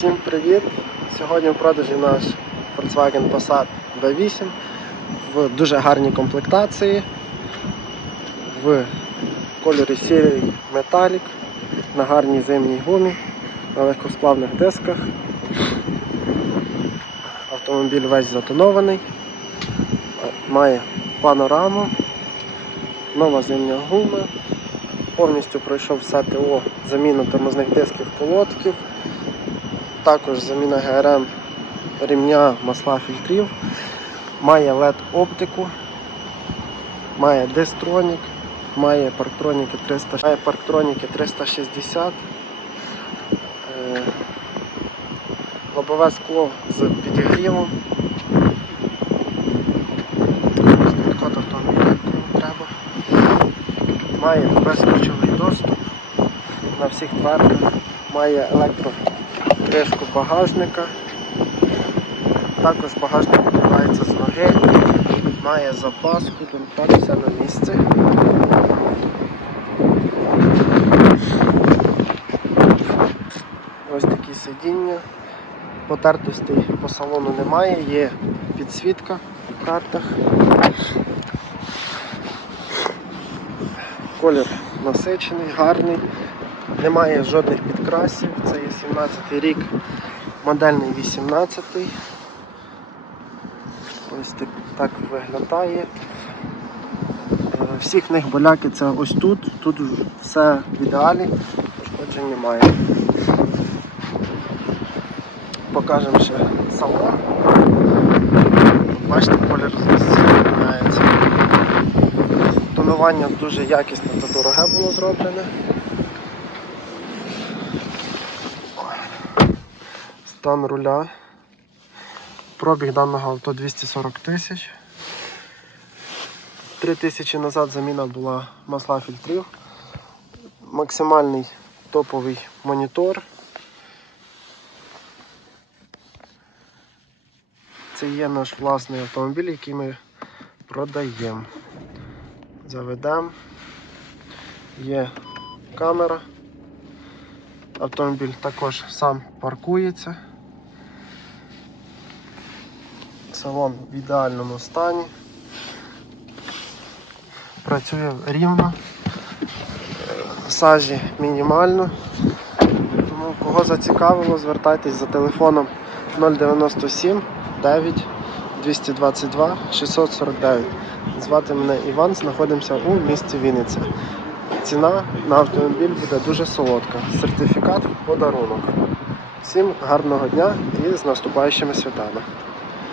Всім привіт! Сьогодні в продажі наш Volkswagen Passat B8 в дуже гарній комплектації, в кольорі сірий металік, на гарній зимній гумі, на легкосплавних дисках. Автомобіль весь затонований, має панораму, нова зимня гума, повністю пройшов все ТО, заміну тормозних дисків колодків. Також заміна ГРМ рівня масла фільтрів, має LED оптику, має дистронік, має парктроніки 300, має парктроніки 360, е, лобове скло з підігрівом. Має безключовий доступ на всіх дверках, має електро кришку багажника. Також багажник відкривається з ноги, має запаску, так все на місці. Ось такі сидіння. Потертостей по салону немає, є підсвітка в картах. Колір насичений, гарний. Немає жодних підкрасів. Це є 17 й рік, модельний 18. й Ось так, виглядає. Е, Всі в них боляки це ось тут. Тут все в ідеалі, пошкоджень немає. Покажемо ще салон. Бачите, колір зміняється. Тонування дуже якісне та дороге було зроблене. Стан руля. Пробіг даного авто 240 тисяч. Три тисячі назад заміна була масла фільтрів. Максимальний топовий монітор. Це є наш власний автомобіль, який ми продаємо. Заведемо. Є камера. Автомобіль також сам паркується. Салон в ідеальному стані. Працює рівно, сажі мінімально. Тому кого зацікавило, звертайтесь за телефоном 097 9 222 649. Звати мене Іван, знаходимося у місті Вінниця. Ціна на автомобіль буде дуже солодка. Сертифікат подарунок. Всім гарного дня і з наступаючими святами.